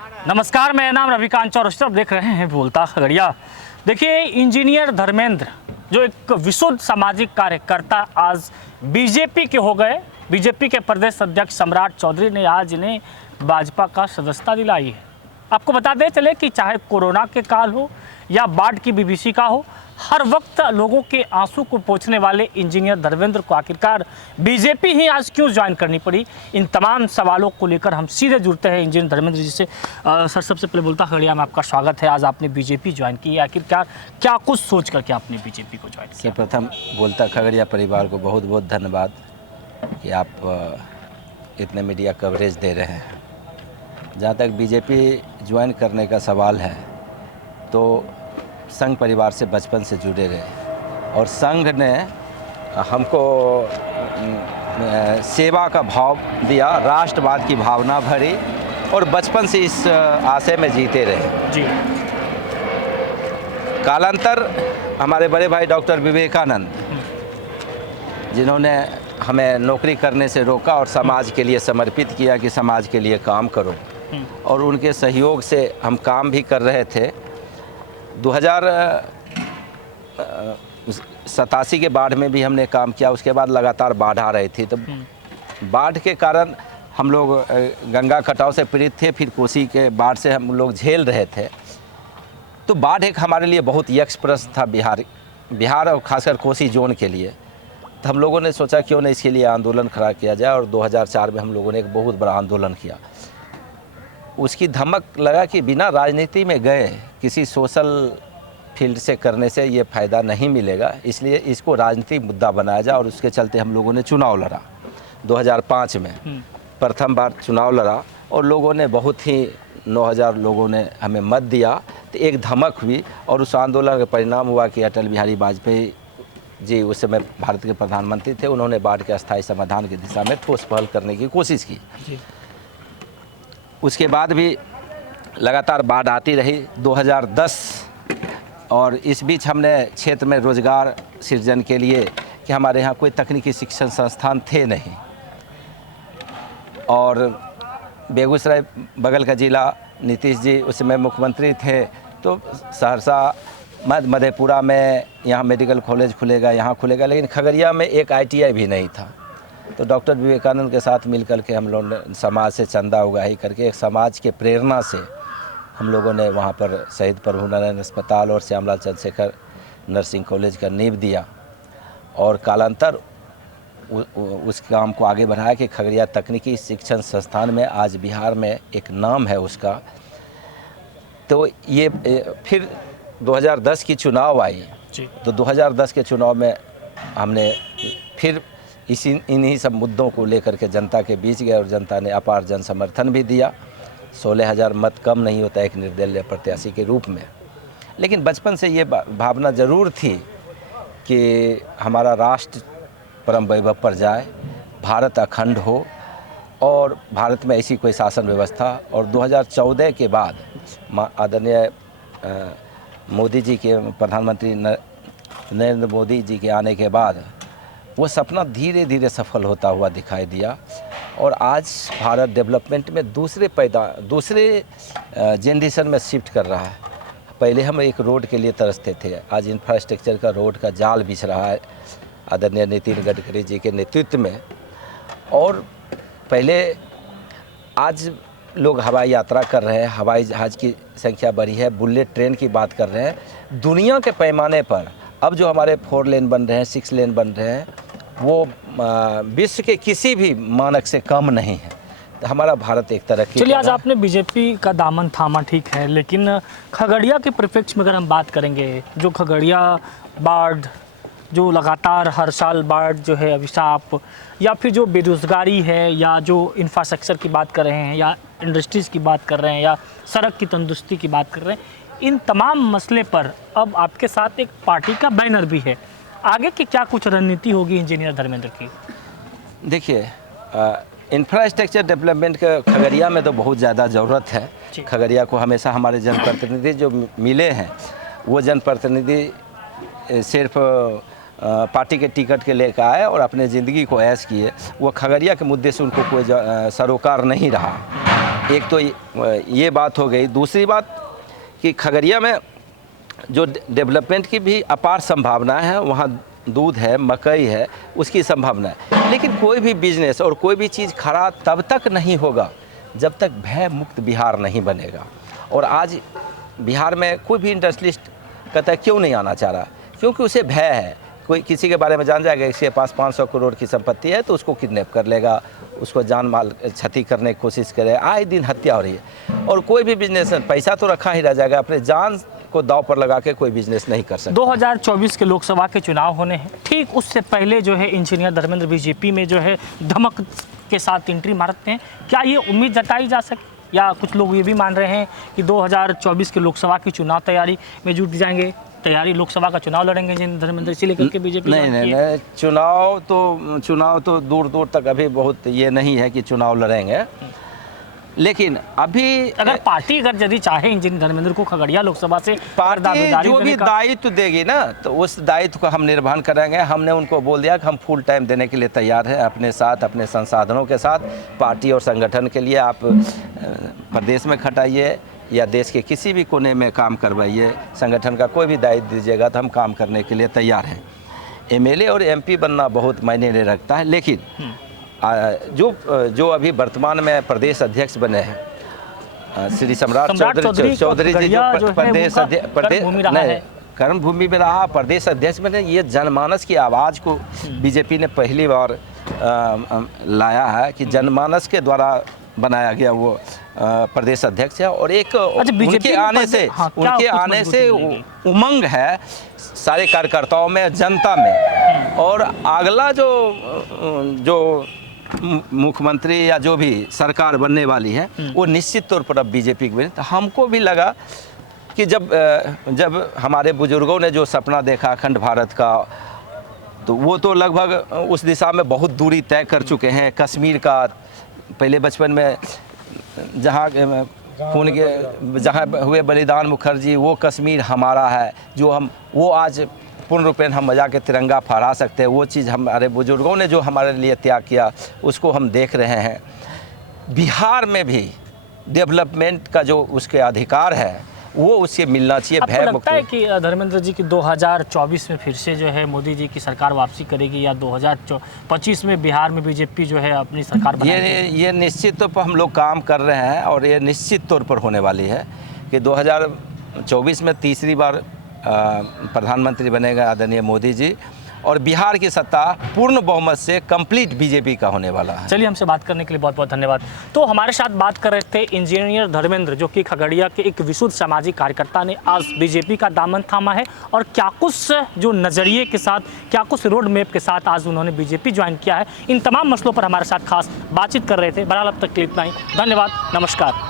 नमस्कार, मेरा नाम रविकांत चौरसिया, आप देख रहे हैं बोलता खगड़िया। देखिए, इंजीनियर धर्मेंद्र जो एक विशुद्ध सामाजिक कार्यकर्ता आज बीजेपी के हो गए। बीजेपी के प्रदेश अध्यक्ष सम्राट चौधरी ने आज इन्हें भाजपा का सदस्यता दिलाई है। आपको बता दें चले कि चाहे कोरोना के काल हो या बाढ़ की विभीषिका हो, हर वक्त लोगों के आंसू को पोंछने वाले इंजीनियर धर्मेंद्र को आखिरकार बीजेपी ही आज क्यों ज्वाइन करनी पड़ी, इन तमाम सवालों को लेकर हम सीधे जुड़ते हैं इंजीनियर धर्मेंद्र जी से। सर, सबसे पहले बोलता खगड़िया में आपका स्वागत है। आज आपने बीजेपी ज्वाइन की, आखिरकार क्या कुछ सोच करके आपने बीजेपी को ज्वाइन किया? प्रथम बोलता खगड़िया परिवार को बहुत बहुत धन्यवाद कि आप इतने मीडिया कवरेज दे रहे हैं। जहाँ तक बीजेपी ज्वाइन करने का सवाल है, तो संघ परिवार से बचपन से जुड़े रहे और संघ ने हमको सेवा का भाव दिया, राष्ट्रवाद की भावना भरी और बचपन से इस आशय में जीते रहे जी। कालांतर हमारे बड़े भाई डॉक्टर विवेकानंद, जिन्होंने हमें नौकरी करने से रोका और समाज के लिए समर्पित किया कि समाज के लिए काम करो, और उनके सहयोग से हम काम भी कर रहे थे। 2087 के बाढ़ में भी हमने काम किया। उसके बाद लगातार बाढ़ आ रही थी, तो बाढ़ के कारण हम लोग गंगा कटाव से पीड़ित थे, फिर कोसी के बाढ़ से हम लोग झेल रहे थे। तो बाढ़ एक हमारे लिए बहुत यक्षप्रस्त था, बिहार और खासकर कोसी जोन के लिए। तो हम लोगों ने सोचा क्यों न इसके लिए आंदोलन खड़ा किया जाए, और 2004 में हम लोगों ने एक बहुत बड़ा आंदोलन किया। उसकी धमक लगा कि बिना राजनीति में गए किसी सोशल फील्ड से करने से ये फ़ायदा नहीं मिलेगा, इसलिए इसको राजनीतिक मुद्दा बनाया जाए। और उसके चलते हम लोगों ने चुनाव लड़ा। 2005 में प्रथम बार चुनाव लड़ा और लोगों ने बहुत ही 9000 लोगों ने हमें मत दिया। तो एक धमक हुई और उस आंदोलन का परिणाम हुआ कि अटल बिहारी वाजपेयी जी उस समय भारत के प्रधानमंत्री थे। उन्होंने बाढ़ के अस्थायी समाधान की दिशा में ठोस पहल करने की कोशिश की। उसके बाद भी लगातार बाढ़ आती रही 2010, और इस बीच हमने क्षेत्र में रोज़गार सृजन के लिए, कि हमारे यहाँ कोई तकनीकी शिक्षण संस्थान थे नहीं, और बेगूसराय बगल का ज़िला, नीतीश जी उस समय मुख्यमंत्री थे, तो सहरसा मधेपुरा में यहाँ मेडिकल कॉलेज खुलेगा, यहाँ खुलेगा, लेकिन खगड़िया में एक ITI भी नहीं था। तो डॉक्टर विवेकानंद के साथ मिलकर के हम लोगों ने समाज से चंदा उगाही करके, एक समाज के प्रेरणा से हम लोगों ने वहाँ पर शहीद प्रभु नारायण अस्पताल और श्यामलाल चंद्रशेखर नर्सिंग कॉलेज का नींव दिया। और कालांतर उस काम को आगे बढ़ाया कि खगड़िया तकनीकी शिक्षण संस्थान में आज बिहार में एक नाम है उसका। तो ये फिर 2010 की चुनाव आई, तो 2010 के चुनाव में हमने फिर इन्हीं सब मुद्दों को लेकर के जनता के बीच गए, और जनता ने अपार जन समर्थन भी दिया। 16,000 मत कम नहीं होता एक निर्दलीय प्रत्याशी के रूप में। लेकिन बचपन से ये भावना ज़रूर थी कि हमारा राष्ट्र परम वैभव पर जाए, भारत अखंड हो और भारत में ऐसी कोई शासन व्यवस्था। और 2014 के बाद आदरणीय मोदी जी के, प्रधानमंत्री नरेंद्र मोदी जी के आने के बाद वो सपना धीरे धीरे सफल होता हुआ दिखाई दिया। और आज भारत डेवलपमेंट में दूसरे जनरेशन में शिफ्ट कर रहा है। पहले हम एक रोड के लिए तरसते थे, आज इंफ्रास्ट्रक्चर का रोड का जाल बिछ रहा है आदरणीय नितिन गडकरी जी के नेतृत्व में। और पहले आज लोग हवाई यात्रा कर रहे हैं, हवाई जहाज़ की संख्या बढ़ी है, बुलेट ट्रेन की बात कर रहे हैं। दुनिया के पैमाने पर अब जो हमारे 4 लेन बन रहे हैं, 6 लेन बन रहे हैं, वो विश्व के किसी भी मानक से कम नहीं है। तो हमारा भारत एक तरह की। चलिए, आज आपने बीजेपी का दामन थामा, ठीक है, लेकिन खगड़िया के परिप्रेक्ष्य में अगर हम बात करेंगे, जो खगड़िया बाढ़, जो लगातार हर साल बाढ़ जो है अभिशाप, या फिर जो बेरोज़गारी है, या जो इंफ्रास्ट्रक्चर की बात कर रहे हैं, या इंडस्ट्रीज़ की बात कर रहे हैं, या सड़क की तंदुरुस्ती की बात कर रहे हैं, इन तमाम मसले पर अब आपके साथ एक पार्टी का बैनर भी है। आगे की क्या कुछ रणनीति होगी इंजीनियर धर्मेंद्र की? देखिए, इंफ्रास्ट्रक्चर डेवलपमेंट का खगड़िया में तो बहुत ज़्यादा ज़रूरत है। खगड़िया को हमेशा हमारे जनप्रतिनिधि जो मिले हैं, वो जनप्रतिनिधि सिर्फ पार्टी के टिकट के लेकर आए और अपने ज़िंदगी को ऐश किए। वो खगड़िया के मुद्दे से उनको कोई सरोकार नहीं रहा। एक तो ये बात हो गई। दूसरी बात कि खगड़िया में जो डेवलपमेंट की भी अपार संभावनाएं हैं, वहाँ दूध है, मकई है, उसकी संभावना है। लेकिन कोई भी बिजनेस और कोई भी चीज़ खड़ा तब तक नहीं होगा जब तक भय मुक्त बिहार नहीं बनेगा। और आज बिहार में कोई भी इंडस्ट्रियलिस्ट कहता है क्यों नहीं आना चाह रहा, क्योंकि उसे भय है। कोई किसी के बारे में जान जाएगा इसके पास 500 करोड़ की संपत्ति है तो उसको किडनैप कर लेगा, उसको जान माल क्षति करने की कोशिश करे। आए दिन हत्या हो रही है। और कोई भी बिजनेस पैसा तो रखा ही रह जाएगा, अपने जान को दांव पर लगा के कोई बिजनेस नहीं कर सकता। 2024 के लोकसभा के चुनाव होने हैं, ठीक उससे पहले जो है इंजीनियर धर्मेंद्र बीजेपी में जो है धमक के साथ एंट्री मारते हैं। क्या ये उम्मीद जताई जा सके, या कुछ लोग ये भी मान रहे हैं कि 2024 के लोकसभा की चुनाव तैयारी में जुट जाएंगे, तैयारी लोकसभा का चुनाव लड़ेंगे इंजीनियर धर्मेंद्र, इसी लेकर के बीजेपी? नहीं, चुनाव तो दूर दूर तक अभी बहुत ये नहीं है कि चुनाव लड़ेंगे। लेकिन अभी अगर पार्टी यदि चाहे इंजीनियर धर्मेंद्र को खगड़िया लोकसभा से पार्टी जो भी दायित्व देगी ना, तो उस दायित्व को हम निर्वहन करेंगे। हमने उनको बोल दिया कि हम फुल टाइम देने के लिए तैयार हैं, अपने साथ अपने संसाधनों के साथ। पार्टी और संगठन के लिए आप प्रदेश में खटाइए या देश के किसी भी कोने में काम करवाइए, संगठन का कोई भी दायित्व दीजिएगा तो हम काम करने के लिए तैयार हैं। एमएलए और एमपी बनना बहुत मायने नहीं रखता है। लेकिन जो अभी वर्तमान में प्रदेश अध्यक्ष बने हैं श्री सम्राट चौधरी जी, जो प्रदेश कर्म भूमि में रहा, प्रदेश अध्यक्ष बने, ये जनमानस की आवाज़ को बीजेपी ने पहली बार लाया है कि जनमानस के द्वारा बनाया गया वो प्रदेश अध्यक्ष है। और एक उनके आने से उमंग है सारे कार्यकर्ताओं में, जनता में। और अगला जो मुख्यमंत्री या जो भी सरकार बनने वाली है वो निश्चित तौर पर अब बीजेपी की बनी। तो हमको भी लगा कि जब हमारे बुजुर्गों ने जो सपना देखा अखंड भारत का, तो वो तो लगभग उस दिशा में बहुत दूरी तय कर चुके हैं। कश्मीर का पहले बचपन में जहाँ हुए बलिदान मुखर्जी, वो कश्मीर हमारा है, वो आज पूर्ण रूपेण हम जाके तिरंगा फहरा सकते हैं। वो चीज़ हमारे बुजुर्गों ने जो हमारे लिए त्याग किया उसको हम देख रहे हैं। बिहार में भी डेवलपमेंट का जो उसके अधिकार है वो उससे मिलना चाहिए। भय मुक्त लगता है कि धर्मेंद्र जी की 2024 में फिर से जो है मोदी जी की सरकार वापसी करेगी, या 2025 में बिहार में बीजेपी जो है अपनी सरकार बनाएगी? ये निश्चित तौर पर हम लोग काम कर रहे हैं और ये निश्चित तौर पर होने वाली है कि 2024 में तीसरी बार प्रधानमंत्री बनेगा आदरणीय मोदी जी, और बिहार की सत्ता पूर्ण बहुमत से कंप्लीट बीजेपी का होने वाला है। चलिए, हमसे बात करने के लिए बहुत बहुत धन्यवाद। तो हमारे साथ बात कर रहे थे इंजीनियर धर्मेंद्र, जो कि खगड़िया के एक विशुद्ध सामाजिक कार्यकर्ता ने आज बीजेपी का दामन थामा है, और क्या कुछ जो नज़रिए के साथ, क्या कुछ रोड मैप के साथ आज उन्होंने बीजेपी ज्वाइन किया है, इन तमाम मसलों पर हमारे साथ खास बातचीत कर रहे थे। बहरहाल अब तक के लिए इतना ही। धन्यवाद, नमस्कार।